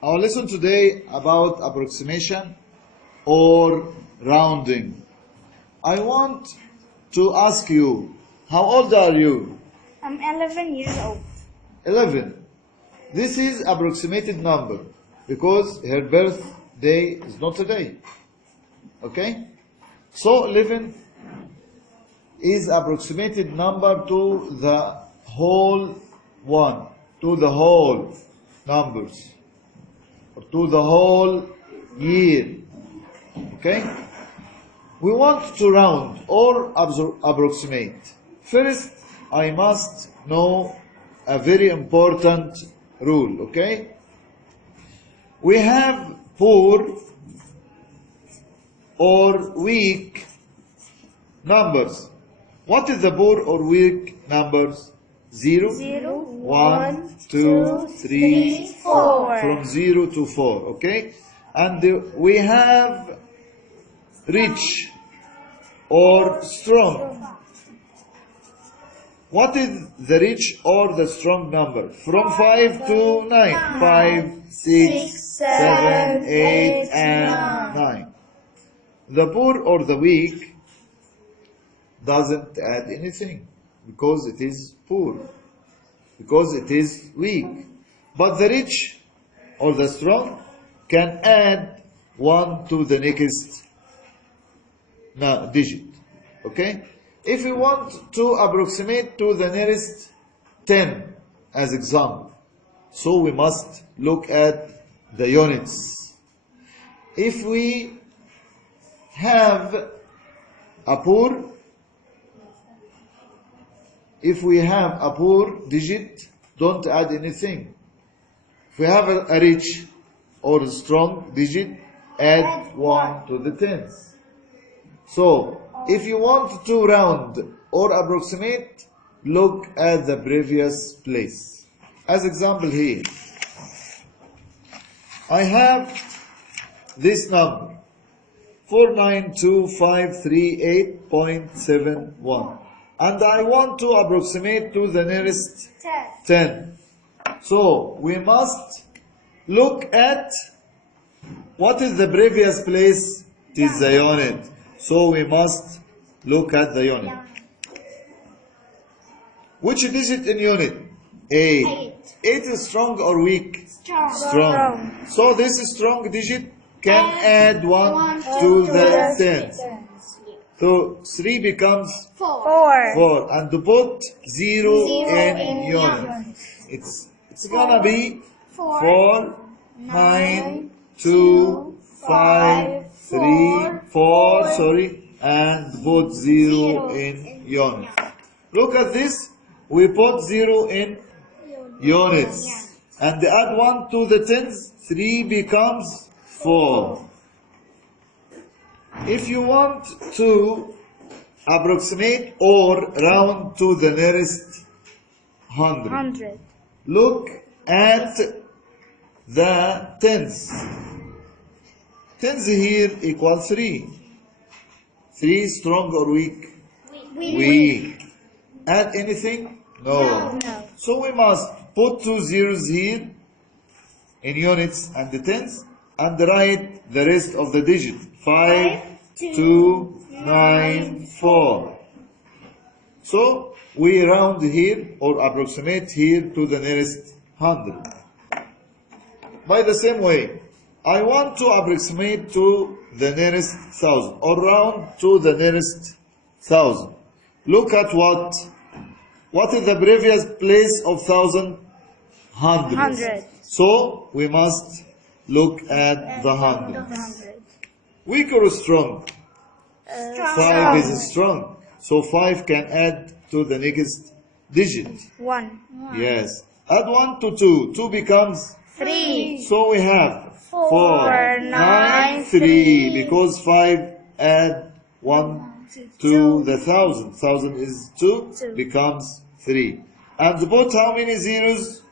Our lesson today about approximation or rounding. I want to ask you, how old are you? I'm 11 years old. 11. This is approximated number because her birthday is not today. Okay? So 11 is approximated number to the whole one, to the whole numbers, or to the whole year. Okay? We want to round or approximate. First, I must know a very important rule, okay? We have poor or weak numbers. What is the poor or weak numbers? 0, 1, 2, 3, 4. From 0 to 4, okay? And we have rich or strong. What is the rich or the strong number? From 5 to 9. 5, 6, 7, 8, and 9. The poor or the weak doesn't add anything because it is poor, because it is weak. But the rich or the strong can add 1 to the next digit. Okay? If we want to approximate to the nearest 10 as example, so we must look at the units. If we have a poor digit, don't add anything. If we have a rich or a strong digit, add 1 to the tens. So, if you want to round or approximate, look at the previous place. As example here, I have this number, 492,538.71, and I want to approximate to the nearest 10. So, we must look at what is the previous place. It is the unit. So we must look at the unit. Which digit in unit? 8. 8 is strong or weak? Strong. So this strong digit can add 1 to the 10. So 3 becomes 4. And to put 0 in unit, it's gonna be 4, 9, 2, 5, 3, 4, and put 0 in unit. Look at this. We put 0 in units. And add 1 to the tens, 3 becomes 4. If you want to approximate or round to the nearest 100, look at the tens. Tens here equal 3. 3 strong or weak? Weak. Add anything? No. So we must put 2 zeros here in units and the tens and write the rest of the digit. 5, 2, 9, 4. So we round here or approximate here to the nearest 100. By the same way, I want to approximate to the nearest 1,000 or round to the nearest 1,000. Look at what? What is the previous place of 1,000? 100. So we must look at the hundreds. Weak or strong? 5 is strong. So 5 can add to the next digit. 1. Yes. Add 1 to 2. 2 becomes 3. So we have 4, 9, 3, because 5 add 1 to the 1,000. 1,000 is 2, becomes 3. And put how many zeros?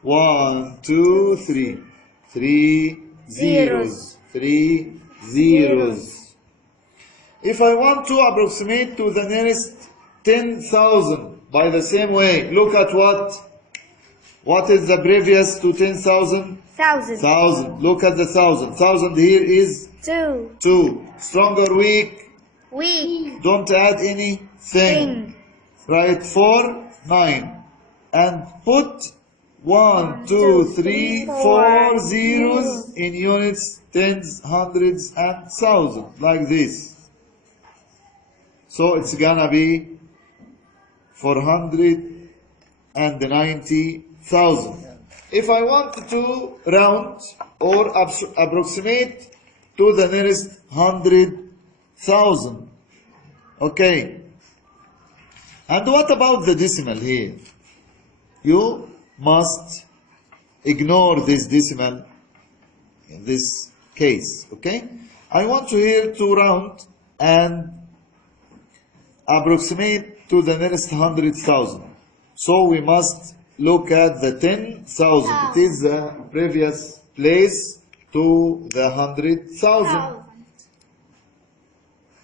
1, 2, 3. 3 zeros. 3 zeros. If I want to approximate to the nearest 10,000, by the same way, look at what? What is the previous to 10,000? Thousand. 1000. Look at the 1000. 1000 here is 2. 2. Strong or weak? Weak. Don't add anything. Thing. Write 4, 9. And put 1, 2, 3, 4 zeros in units, tens, hundreds, and thousands, like this. So it's gonna be 490,000. If I want to round or approximate to the nearest 100,000, okay. And what about the decimal here? You must ignore this decimal in this case, okay? I want to here to round and approximate to the nearest 100,000. So we must look at the 10,000. It is the previous place to the 100,000.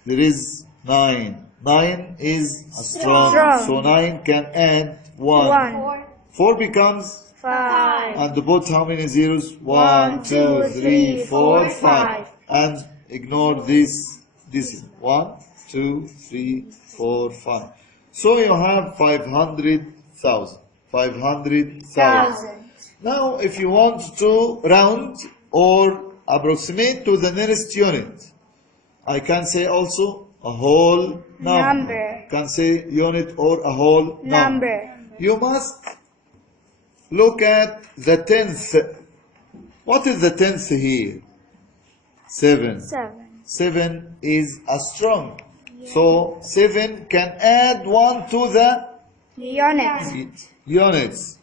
There is 9. 9 is strong. So 9 can add 1. 4 becomes 5. and put how many zeros? 1, 2, 3, 4, 5. And ignore this decimal. 1, 2, 3, 4, 5. So you have 500,000. 500,000. Now if you want to round or approximate to the nearest unit, I can say also a whole number. Can say unit or a whole number. You must look at the tenth. What is the tenth here? 7. 7 is a strong. So 7 can add 1 to the units.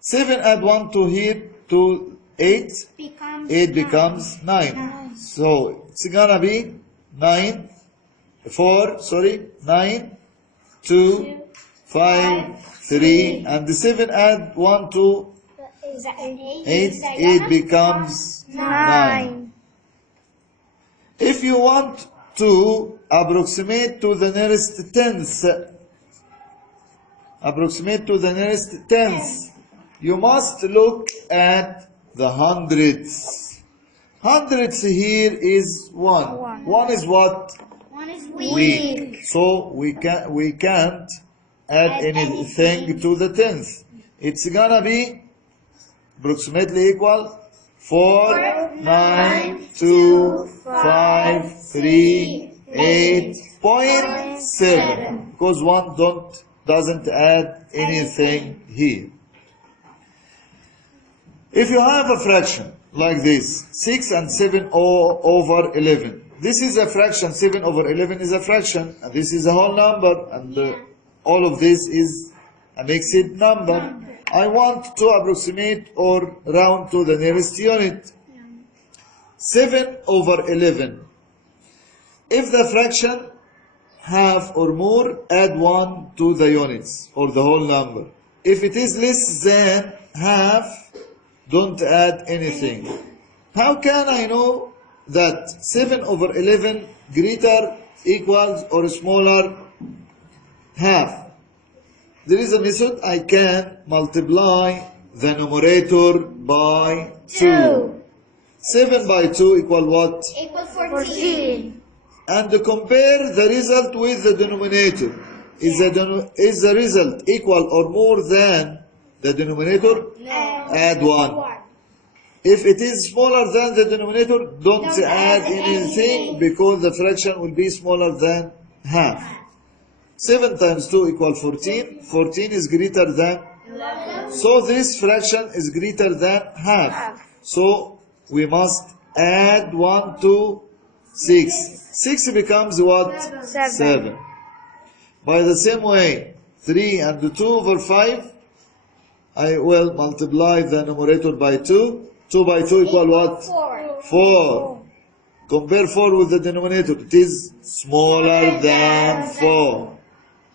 7 add 1 to here to 8. 8 becomes 9. So it's gonna be 9, 9, 2, 5, 3, and the 7 add 1 to 8. 8 becomes 9. If you want to approximate to the nearest tenth, you must look at the hundreds. Hundreds here is 1. 1 is what? Weak. So we can't add anything to the tenth. It's gonna be approximately equal 4, 9, 2, 5, 3, 8.7. Because 1 doesn't add anything here. If you have a fraction like this, 6 and 7 over 11. This is a fraction, 7 over 11 is a fraction, and this is a whole number, and all of this is a mixed number. I want to approximate or round to the nearest unit. 7 over 11. If the fraction half or more, add 1 to the units or the whole number. If it is less than half, don't add anything. How can I know that 7 over 11 greater, equals, or smaller half? There is a method. I can multiply the numerator by 2. 7 by 2 equal what? Equal 14. And compare the result with the denominator. Is the result equal or more than the denominator? No. Add 1. If it is smaller than the denominator, don't add anything, because the fraction will be smaller than half. 7 times 2 equal 14. 14 is greater than 11. So this fraction is greater than half. So we must add 1 to 6. 6 becomes what? 7. By the same way, 3 and 2 over 5, I will multiply the numerator by 2. 2 by 2 equal what? 4. Compare 4 with the denominator. It is smaller than 4.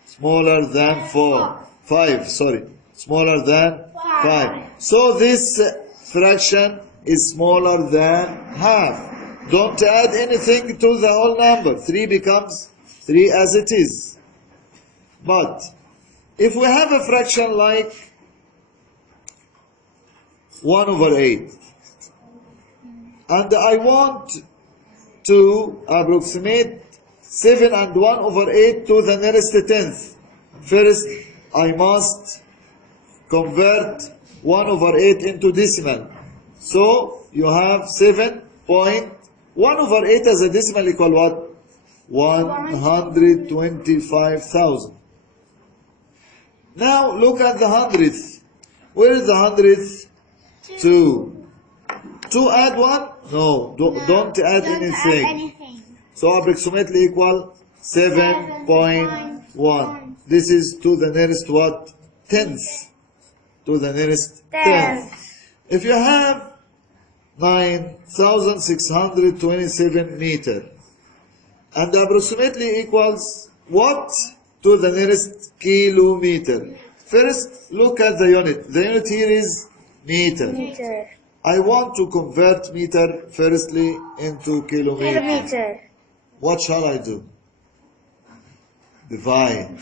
Smaller than 4. 5, sorry. Smaller than 5. So this fraction is smaller than half. Don't add anything to the whole number. 3 becomes 3 as it is. But if we have a fraction like 1 over 8, And I want to approximate 7 and 1 over 8 to the nearest tenth. First, I must convert 1 over 8 into decimal. So, you have 7.1 over 8 as a decimal equal what? 125,000. Now, look at the hundredth. Where is the hundredth? 2. 2 add 1? No, don't add anything. So approximately equal 7.1. This is to the nearest what? Tenth. To the nearest tenth. If you have 9,627 meter and approximately equals what? To the nearest kilometer. First, look at the unit. The unit here is meter. I want to convert meter firstly into kilometer. What shall I do? Divide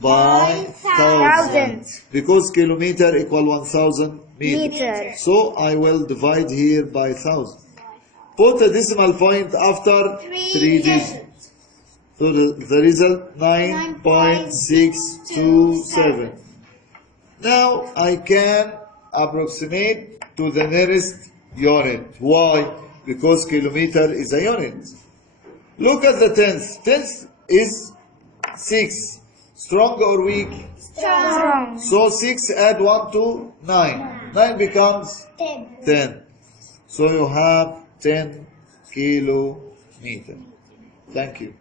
by 1,000. Because kilometer equal 1,000 meter. So I will divide here by 1,000. Put a decimal point after 3 digits. So the result 9.627. Now I can approximate to the nearest unit. Why? Because kilometer is a unit. Look at the tenth. Tenth is 6. Strong or weak? Strong. So 6 add 1 to 9. 9 becomes 10. So you have 10 kilometer. Thank you.